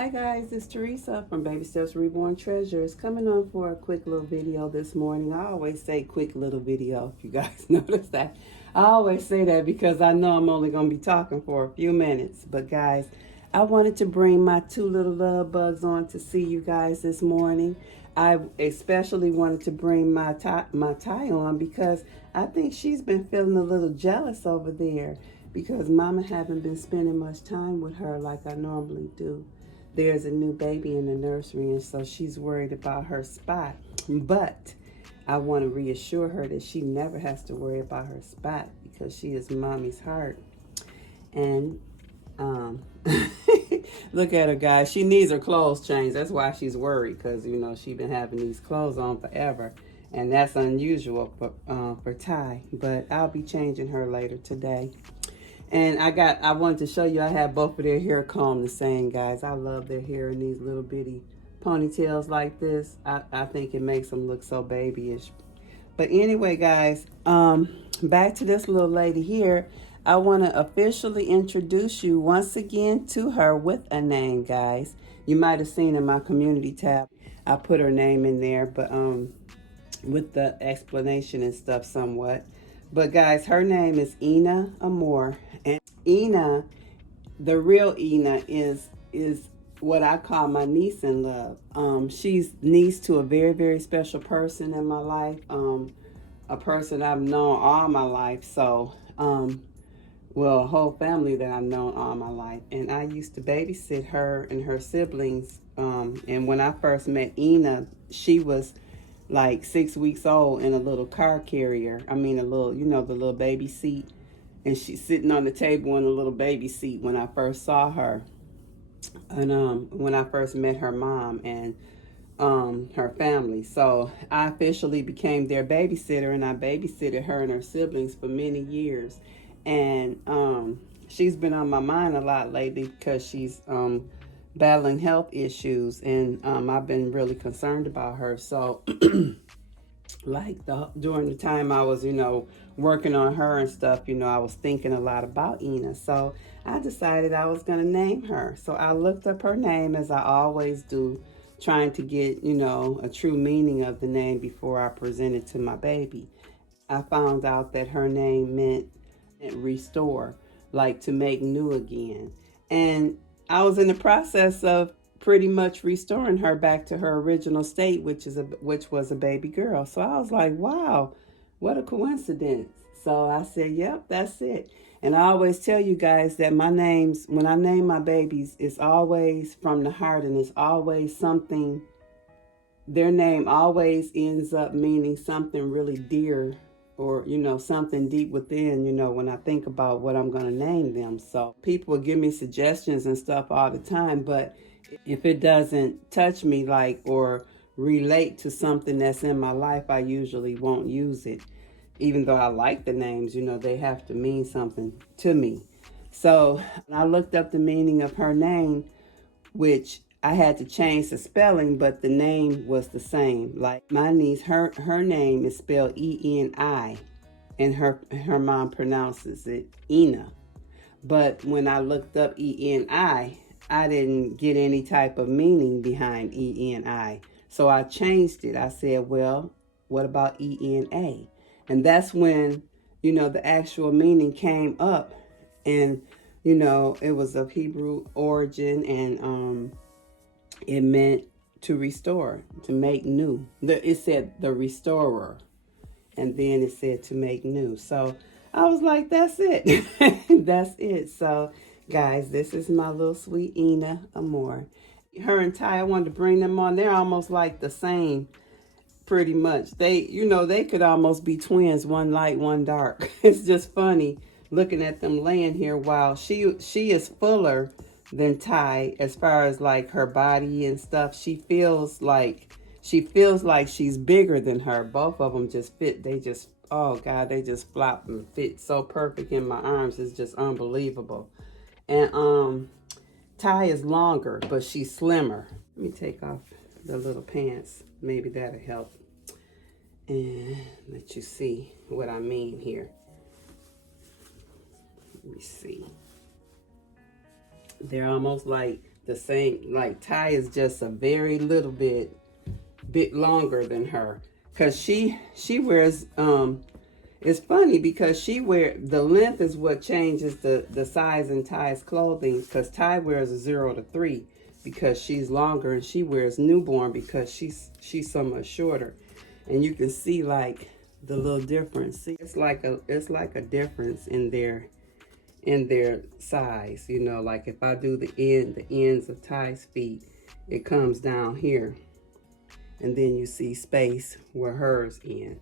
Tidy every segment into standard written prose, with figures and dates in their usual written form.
Hi guys, it's Teresa from BabySteps Reborn Treasures coming on for a quick little video this morning. I always say quick little video, if you guys notice that. I always say that because I know I'm only going to be talking for a few minutes. But guys, I wanted to bring my two little love bugs on to see you guys this morning. I especially wanted to bring my Ty on because I think she's been feeling a little jealous over there because Mama haven't been spending much time with her like I normally do. There's a new baby in the nursery, and so she's worried about her spot. But I want to reassure her that she never has to worry about her spot because she is Mommy's heart. And look at her, guys. She needs her clothes changed. That's why she's worried, because you know she's been having these clothes on forever, and that's unusual for Ty. But I'll be changing her later today. And I wanted to show you, I have both of their hair combed the same, guys. I love their hair in these little bitty ponytails like this. I think it makes them look so babyish. But anyway, guys, back to this little lady here. I want to officially introduce you once again to her with a name, guys. You might have seen in my community tab, I put her name in there, but with the explanation and stuff somewhat. But guys, her name is Ena Ephram. And Ena, the real Ena, is what I call my niece in love. She's niece to a very, very special person in my life. A person I've known all my life. So, well, a whole family that I've known all my life. And I used to babysit her and her siblings. And when I first met Ena, she was like 6 weeks old in a little car carrier. I mean, a little, you know, the little baby seat. And she's sitting on the table in a little baby seat when I first saw her. And when I first met her mom and her family. So I officially became their babysitter, and I babysitted her and her siblings for many years. And she's been on my mind a lot lately because she's battling health issues, and I've been really concerned about her. So like during the time I was, you know, working on her and stuff, you know, I was thinking a lot about Ena. So I decided I was going to name her. So I looked up her name, as I always do, trying to get, you know, a true meaning of the name before I present it to my baby. I found out that her name meant restore, like to make new again. And I was in the process of pretty much restoring her back to her original state, which was a baby girl. So I was like, wow, what a coincidence. So I said, yep, that's it. And I always tell you guys that my names, when I name my babies, it's always from the heart, and it's always something, their name always ends up meaning something really dear, or, you know, something deep within, you know, when I think about what I'm going to name them. So people will give me suggestions and stuff all the time, but if it doesn't touch me, like, or relate to something that's in my life, I usually won't use it. Even though I like the names, you know, they have to mean something to me. So I looked up the meaning of her name, which I had to change the spelling, but the name was the same. Like my niece, her name is spelled E-N-I, and her mom pronounces it Ena. But when I looked up E-N-I, I didn't get any type of meaning behind E-N-I. So I changed it. I said, well, what about E-N-A? And that's when, you know, the actual meaning came up. And, you know, it was of Hebrew origin, and it meant to restore, to make new. It said the restorer, and then it said to make new. So I was like, that's it. That's it. So guys, this is my little sweet Ena Ephram. Her and Ty, I wanted to bring them on. They're almost like the same, pretty much. They, you know, they could almost be twins, one light, one dark. It's just funny looking at them laying here, while she is fuller than Ty as far as like her body and stuff. She feels like she's bigger than her. Both of them just fit. They just, oh God, they just flop and fit so perfect in my arms. It's just unbelievable. And Ty is longer, but she's slimmer. Let me take off the little pants. Maybe that'll help. And let you see what I mean here. Let me see. They're almost like the same. Like Ty is just a very little bit longer than her, because she wears it's funny because the length is what changes the size in Ty's clothing, because Ty wears a 0 to 3 because she's longer, and she wears newborn because she's so much shorter. And you can see like the little difference. See, it's like a difference in their size, you know. Like if I do the ends of Ty's feet, it comes down here, and then you see space where hers end.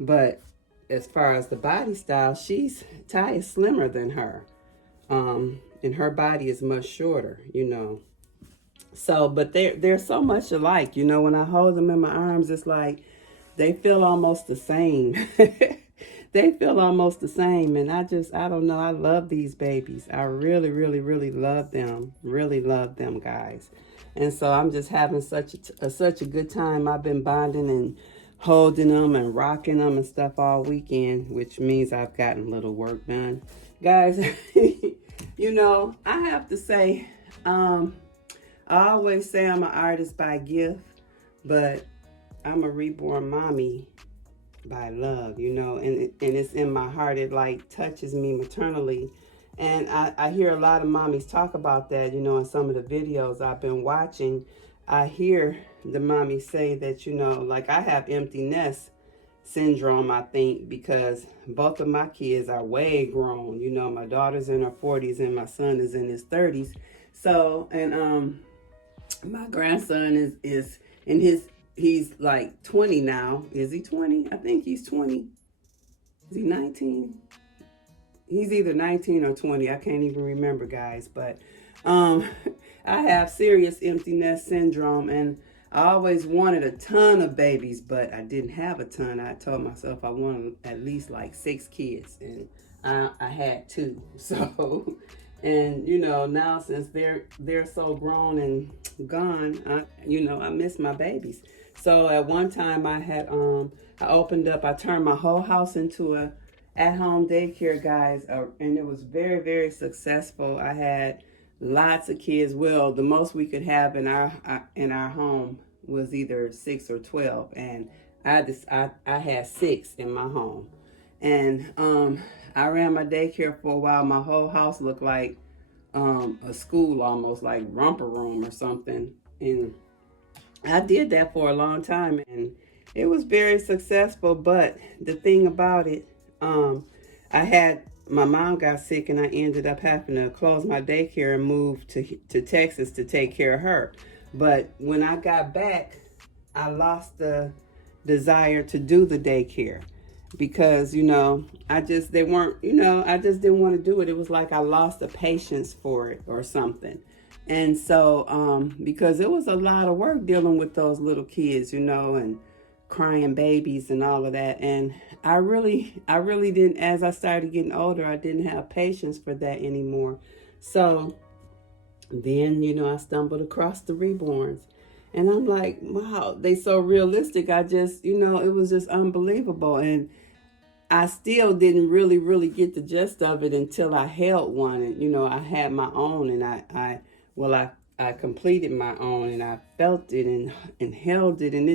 But as far as the body style, Ty is slimmer than her, and her body is much shorter, you know. So, but they're so much alike, you know. When I hold them in my arms, it's like they feel almost the same. They feel almost the same, and I don't know. I love these babies. I really, really, really love them. Really love them, guys. And so I'm just having such a good time. I've been bonding and holding them and rocking them and stuff all weekend, which means I've gotten a little work done, guys. You know, I have to say, I always say I'm an artist by gift, but I'm a reborn mommy by love, you know, and it's in my heart. It like touches me maternally. And I hear a lot of mommies talk about that, you know, in some of the videos I've been watching. I hear the mommies say that, you know, like I have empty nest syndrome, I think, because both of my kids are way grown. You know, my daughter's in her 40s and my son is in his 30s. So, and my grandson is in he's like 20 now. Is he 20? I think he's 20. Is he 19? He's either 19 or 20. I can't even remember, guys. But I have serious empty nest syndrome, and I always wanted a ton of babies, but I didn't have a ton. I told myself I wanted at least like 6 kids, and I had 2. So, and you know, now since they're so grown and gone, I miss my babies. So at one time I had I turned my whole house into a at-home daycare, guys, and it was very, very successful. I had lots of kids. Well, the most we could have in our home was either 6 or 12, and I had 6 in my home. And I ran my daycare for a while. My whole house looked like a school, almost like romper room or something. And I did that for a long time, and it was very successful. But the thing about it, my mom got sick, and I ended up having to close my daycare and move to Texas to take care of her. But when I got back, I lost the desire to do the daycare, because, you know, I just didn't want to do it. It was like I lost the patience for it or something. And so, because it was a lot of work dealing with those little kids, you know, and crying babies and all of that. And I really didn't, as I started getting older, I didn't have patience for that anymore. So then, you know, I stumbled across the Reborns, and I'm like, wow, they so realistic. I just, you know, it was just unbelievable. And I still didn't really get the gist of it until I held one. And, you know, I had my own, and I completed my own, and I felt it and held it. And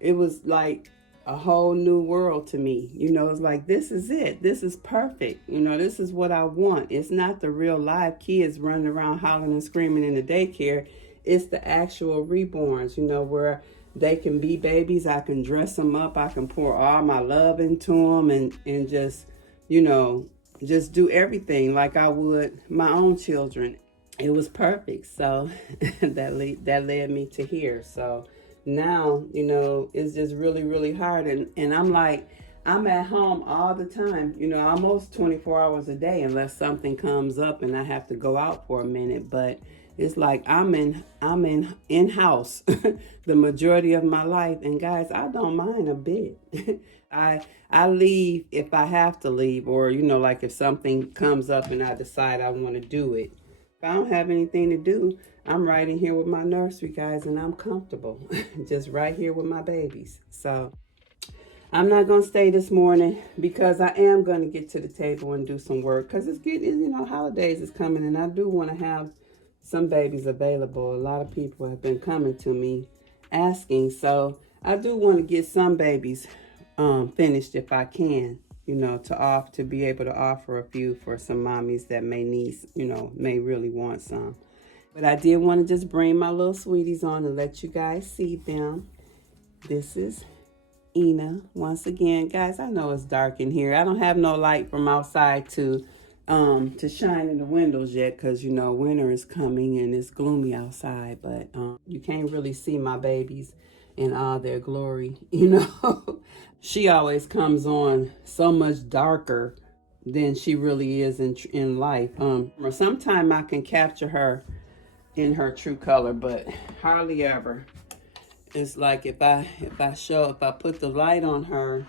it was like a whole new world to me. You know, it's like, this is it. This is perfect. You know, this is what I want. It's not the real live kids running around hollering and screaming in the daycare. It's the actual reborns, you know, where they can be babies. I can dress them up. I can pour all my love into them and just, you know, just do everything like I would my own children. It was perfect. So that led me to here. So now, you know, it's just really hard. And I'm like, I'm at home all the time, you know, almost 24 hours a day, unless something comes up and I have to go out for a minute. But it's like I'm in-house the majority of my life. And guys, I don't mind a bit. I leave if I have to leave, or, you know, like if something comes up and I decide I want to do it. If I don't have anything to do, I'm right in here with my nursery, guys, and I'm comfortable. Just right here with my babies. So I'm not going to stay this morning, because I am going to get to the table and do some work, because it's getting, you know, holidays is coming, and I do want to have some babies available. A lot of people have been coming to me asking. So I do want to get some babies finished if I can, you know, to be able to offer a few for some mommies that may need, you know, may really want some. But I did want to just bring my little sweeties on and let you guys see them. This is Ena. Once again, guys, I know it's dark in here. I don't have no light from outside to shine in the windows yet, because you know winter is coming and it's gloomy outside. But you can't really see my babies in all their glory, you know. She always comes on so much darker than she really is in life. Sometimes I can capture her in her true color, but hardly ever. It's like if I put the light on her,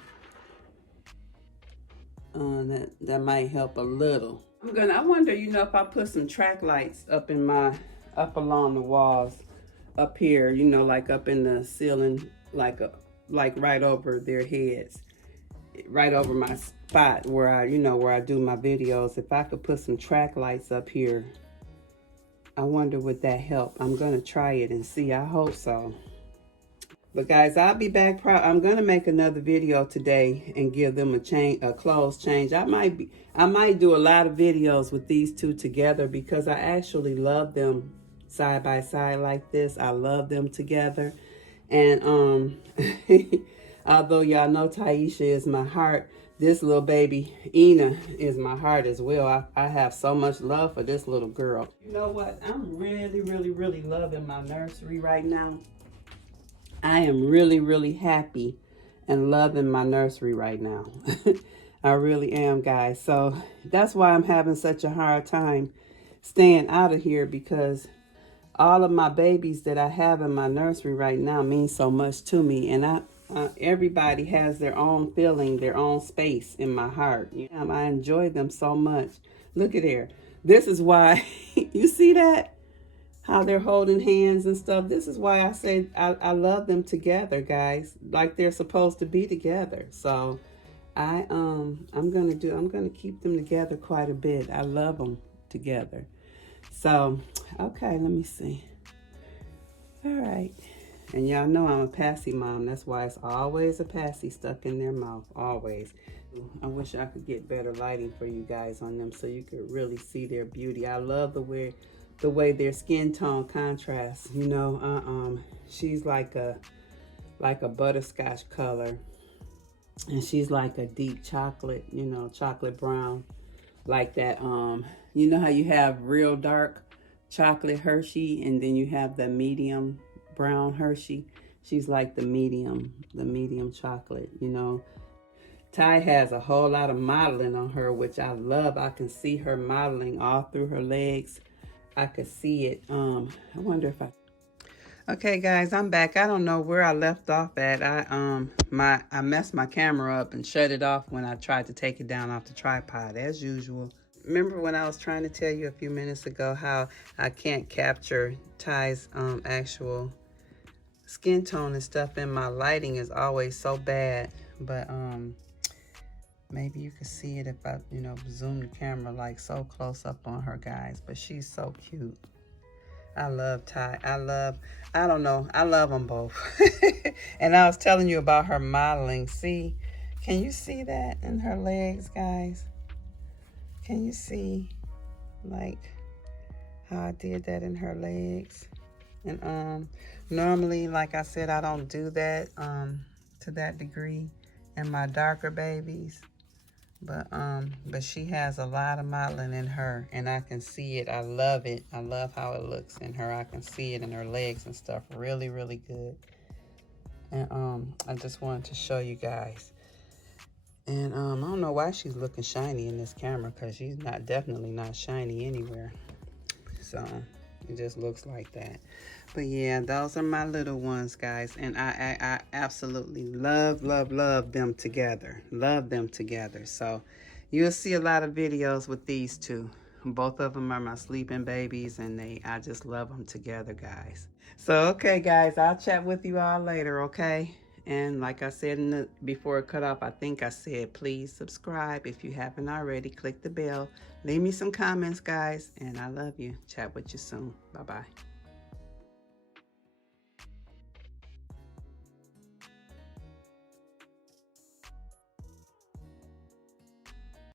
that might help a little. I wonder, you know, if I put some track lights up along the walls up here, you know, like up in the ceiling, like right over their heads, right over my spot where I do my videos. If I could put some track lights up here, I wonder would that help. I'm gonna try it and see. I hope so. But guys, I'll be back. I'm gonna make another video today and give them a clothes change. I might do a lot of videos with these two together, because I actually love them side by side like this. I love them together. And although y'all know Tyesha is my heart, this little baby Ena is my heart as well. I have so much love for this little girl. You know what? I'm really, really, really loving my nursery right now. I am really, really happy and loving my nursery right now. I really am, guys. So that's why I'm having such a hard time staying out of here, because all of my babies that I have in my nursery right now mean so much to me. And everybody has their own feeling, their own space in my heart. I enjoy them so much. Look at here. This is why, you see that? How they're holding hands and stuff. This is why I say I love them together, guys, like they're supposed to be together. So I'm gonna keep them together quite a bit. I love them together. So okay, let me see. All right, and y'all know I'm a passy mom. That's why it's always a passy stuck in their mouth, always. I wish I could get better lighting for you guys on them so you could really see their beauty. I love the way their skin tone contrasts, you know. She's like a butterscotch color, and she's like a deep chocolate, you know, chocolate brown, like that. You know how you have real dark chocolate Hershey, and then you have the medium brown Hershey. She's like the medium chocolate, you know. Ty has a whole lot of modeling on her, which I love. I can see her modeling all through her legs. I could see it. I wonder if Okay, guys, I'm back. I don't know where I left off at. I messed my camera up and shut it off when I tried to take it down off the tripod, as usual. Remember when I was trying to tell you a few minutes ago how I can't capture Ty's actual skin tone and stuff, and my lighting is always so bad. But maybe you can see it if I, you know, zoom the camera like so close up on her, guys. But she's so cute. I love Ty. I don't know. I love them both. And I was telling you about her modeling. See, can you see that in her legs, guys? Can you see, like, how I did that in her legs? And normally, like I said, I don't do that to that degree in my darker babies. But she has a lot of modeling in her, and I can see it. I love it. I love how it looks in her. I can see it in her legs and stuff. Really, really good. And I just wanted to show you guys. And I don't know why she's looking shiny in this camera, because she's definitely not shiny anywhere. So it just looks like that. But yeah, those are my little ones, guys. And I absolutely love them together. Love them together. So you'll see a lot of videos with these two. Both of them are my sleeping babies, and I just love them together, guys. So, okay, guys, I'll chat with you all later, okay? And like I said before it cut off, I think I said please subscribe if you haven't already. Click the bell. Leave me some comments, guys, and I love you. Chat with you soon. Bye-bye.